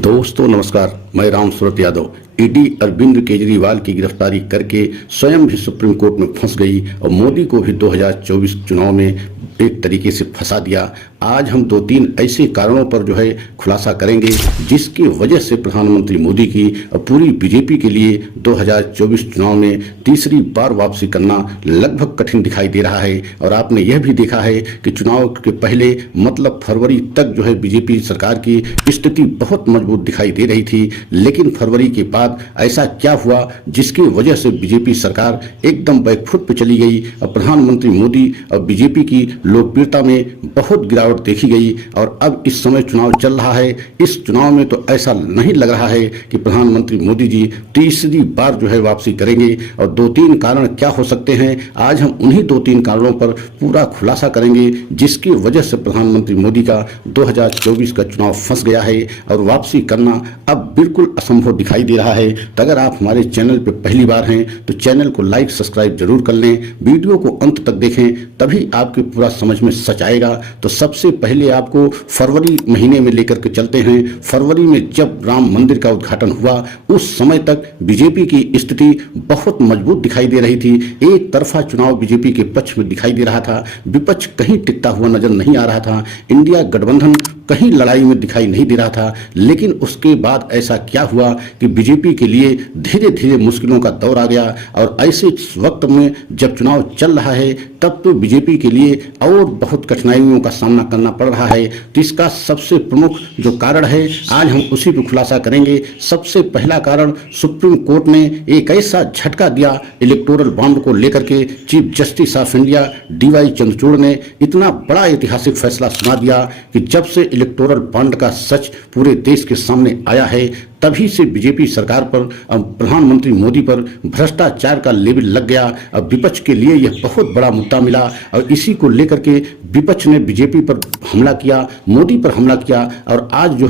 दोस्तों नमस्कार, मैं राम सूरत यादव। ईडी अरविंद केजरीवाल की गिरफ्तारी करके स्वयं भी सुप्रीम कोर्ट में फंस गई और मोदी को भी 2024 चुनाव में एक तरीके से फंसा दिया। आज हम 2-3 ऐसे कारणों पर खुलासा करेंगे जिसकी वजह से प्रधानमंत्री मोदी की और पूरी बीजेपी के लिए 2024 चुनाव में तीसरी बार वापसी करना लगभग कठिन दिखाई दे रहा है। और आपने यह भी देखा है कि चुनाव के पहले मतलब फरवरी तक बीजेपी सरकार की स्थिति बहुत मजबूत दिखाई दे रही थी, लेकिन फरवरी के बाद ऐसा क्या हुआ जिसकी वजह से बीजेपी सरकार एकदम बैकफुट पे चली गई और प्रधानमंत्री मोदी और बीजेपी की लोकप्रियता में बहुत गिरावट देखी गई। और अब इस समय चुनाव चल रहा है। इस चुनाव में तो ऐसा नहीं लग रहा है कि प्रधानमंत्री मोदी जी तीसरी बार वापसी करेंगे। और 2-3 कारण क्या हो सकते हैं, आज हम उन्हीं 2-3 कारणों पर पूरा खुलासा करेंगे जिसकी वजह से प्रधानमंत्री मोदी का 2024 का चुनाव फंस गया है और वापसी करना अब बिल्कुल असंभव दिखाई दे रहा है। तो अगर आप हमारे चैनल पर पहली बार हैं तो चैनल को लाइक सब्सक्राइब जरूर कर लें, वीडियो को अंत तक देखें, तभी आपके पूरा समझ में सच आएगा। तो सबसे पहले आपको फरवरी महीने में लेकर के चलते हैं। फरवरी में जब राम मंदिर का उद्घाटन हुआ उस समय तक बीजेपी की स्थिति बहुत मजबूत दिखाई दे रही थी। एक तरफा चुनाव बीजेपी के पक्ष में दिखाई दे रहा था, विपक्ष कहीं टिकता हुआ नजर नहीं आ रहा था, इंडिया गठबंधन कहीं लड़ाई में दिखाई नहीं दे रहा था। लेकिन उसके बाद ऐसा क्या हुआ कि बीजेपी के लिए धीरे धीरे मुश्किलों का दौर आ गया। और ऐसे वक्त में जब चुनाव चल रहा है तब तो बीजेपी के लिए और बहुत कठिनाइयों का सामना करना पड़ रहा है। तो इसका सबसे प्रमुख जो कारण है आज हम उसी पर खुलासा करेंगे। सबसे पहला कारण, सुप्रीम कोर्ट ने एक ऐसा झटका दिया इलेक्टोरल बॉन्ड को लेकर के। Chief justice of India DY Chandrachud ने इतना बड़ा ऐतिहासिक फैसला सुना दिया कि जब से इलेक्टोरल बॉन्ड का सच पूरे देश के सामने आया है तभी से बीजेपी सरकार पर प्रधानमंत्री मोदी पर भ्रष्टाचार का लेबल लग गया। और विपक्ष के लिए यह बहुत बड़ा मुद्दा मिला और इसी को लेकर के विपक्ष ने बीजेपी पर हमला किया, मोदी पर हमला किया। और आज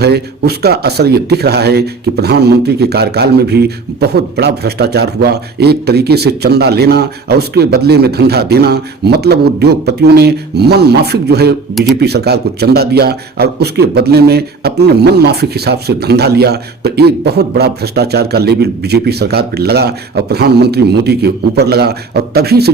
उसका असर ये दिख रहा है कि प्रधानमंत्री के कार्यकाल में भी बहुत बड़ा भ्रष्टाचार हुआ। एक तरीके से चंदा लेना और उसके बदले में धंधा देना, मतलब उद्योगपतियों ने मन माफिक बीजेपी सरकार को चंदा दिया और उसके बदले में अपने मन माफिक हिसाब से धंधा लिया। तो एक बहुत बड़ा भ्रष्टाचार का लेबल बीजेपी सरकार पर लगा और प्रधानमंत्री मोदी के ऊपर लगा। और तभी से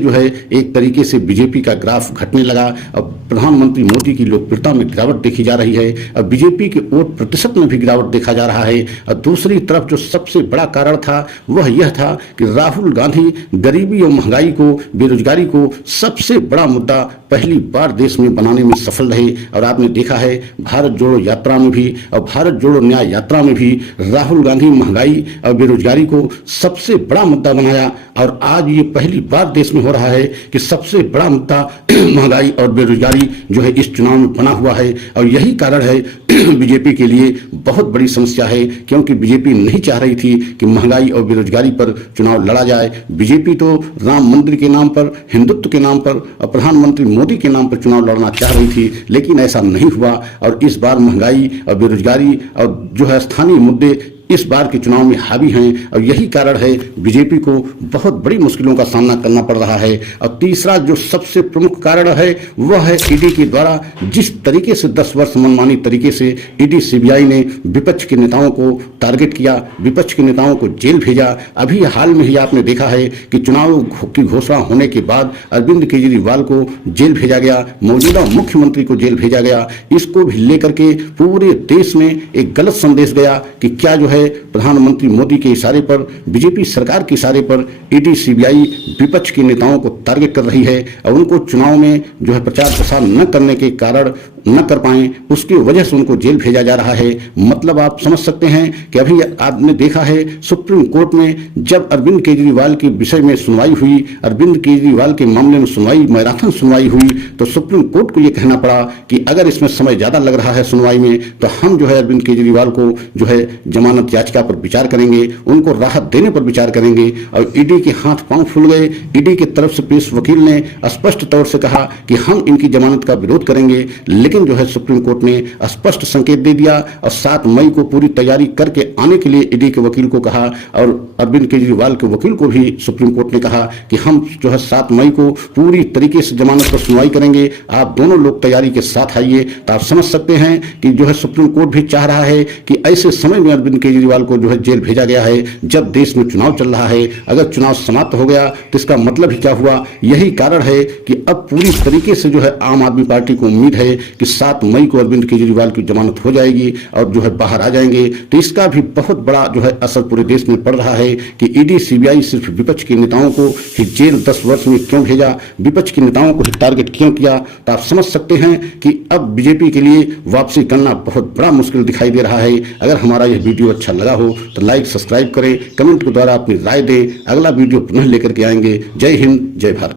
एक तरीके से बीजेपी का ग्राफ घटने लगा और प्रधानमंत्री मोदी की लोकप्रियता में गिरावट देखी जा रही है और बीजेपी के वोट प्रतिशत में भी गिरावट देखा जा रहा है। और दूसरी तरफ जो सबसे बड़ा कारण था वह यह था कि राहुल गांधी गरीबी और महंगाई को, बेरोजगारी को सबसे बड़ा मुद्दा पहली बार देश में बनाने में सफल रहे। और आपने देखा है भारत जोड़ो यात्रा में भी और भारत जोड़ो न्याय यात्रा में भी राहुल गांधी महंगाई और बेरोजगारी को सबसे बड़ा मुद्दा बनाया। और आज ये पहली बार देश में हो रहा है कि सबसे बड़ा मुद्दा महंगाई और बेरोजगारी इस चुनाव में बना हुआ है। और यही कारण है बीजेपी के लिए बहुत बड़ी समस्या है, क्योंकि बीजेपी नहीं चाह रही थी कि महंगाई और बेरोजगारी पर चुनाव लड़ा जाए। बीजेपी तो राम मंदिर के नाम पर, हिंदुत्व के नाम पर और प्रधानमंत्री मोदी के नाम पर चुनाव लड़ना चाह रही थी, लेकिन ऐसा नहीं हुआ। और इस बार महंगाई और बेरोजगारी और स्थानीय मुद्दे इस बार के चुनाव में हावी हैं और यही कारण है बीजेपी को बहुत बड़ी मुश्किलों का सामना करना पड़ रहा है। और तीसरा जो सबसे प्रमुख कारण है वह है ईडी के द्वारा जिस तरीके से 10 वर्ष मनमानी तरीके से ईडी CBI ने विपक्ष के नेताओं को टारगेट किया, विपक्ष के नेताओं को जेल भेजा। अभी हाल में ही आपने देखा है कि चुनाव की घोषणा होने के बाद अरविंद केजरीवाल को जेल भेजा गया, मौजूदा मुख्यमंत्री को जेल भेजा गया। इसको भी लेकर के पूरे देश में एक गलत संदेश गया कि क्या प्रधानमंत्री मोदी के इशारे पर, बीजेपी सरकार के इशारे पर ईडी CBI विपक्ष के नेताओं को टारगेट कर रही है और उनको चुनाव में प्रचार प्रसार न करने के कारण न कर पाए, उसकी वजह से उनको जेल भेजा जा रहा है। मतलब आप समझ सकते हैं कि अभी आपने देखा है सुप्रीम कोर्ट में जब अरविंद केजरीवाल के विषय में सुनवाई हुई, अरविंद केजरीवाल के मामले में सुनवाई, मैराथन सुनवाई हुई, तो सुप्रीम कोर्ट को यह कहना पड़ा कि अगर इसमें समय ज्यादा लग रहा है सुनवाई में तो हम अरविंद केजरीवाल को जमानत याचिका पर विचार करेंगे, उनको राहत देने पर विचार करेंगे। और ईडी के हाथ पांव फूल गए। ईडी की तरफ से पेश वकील ने स्पष्ट तौर से कहा कि हम इनकी जमानत का विरोध करेंगे, लेकिन लेकिन जो है सुप्रीम कोर्ट ने स्पष्ट संकेत दे दिया और 7 मई को पूरी तैयारी करके आने के लिए ईडी के वकील को कहा और अरविंद केजरीवाल के वकील को भी सुप्रीम कोर्ट ने कहा कि हम जो है 7 मई को पूरी तरीके से जमानत पर सुनवाई करेंगे, आप दोनों लोग तैयारी के साथ आइए। तो आप समझ सकते हैं कि जो है सुप्रीम कोर्ट भी चाह रहा है कि ऐसे समय में अरविंद केजरीवाल को जो है जेल भेजा गया है जब देश में चुनाव चल रहा है। अगर चुनाव समाप्त हो गया तो इसका मतलब ही क्या हुआ? यही कारण है कि अब पूरी तरीके से जो है आम आदमी पार्टी को उम्मीद है कि 7 मई को अरविंद केजरीवाल की जमानत हो जाएगी और जो है बाहर आ जाएंगे। तो इसका भी बहुत बड़ा जो है असर पूरे देश में पड़ रहा है कि ईडी सीबीआई सिर्फ विपक्ष के नेताओं को ही जेल 10 वर्ष में क्यों भेजा, विपक्ष के नेताओं को ही टारगेट क्यों किया। तो आप समझ सकते हैं कि अब बीजेपी के लिए वापसी करना बहुत बड़ा मुश्किल दिखाई दे रहा है। अगर हमारा यह वीडियो अच्छा लगा हो तो लाइक सब्सक्राइब करें, कमेंट के द्वारा अपनी राय दें। अगला वीडियो पुनः लेकर के आएंगे। जय हिंद, जय भारत।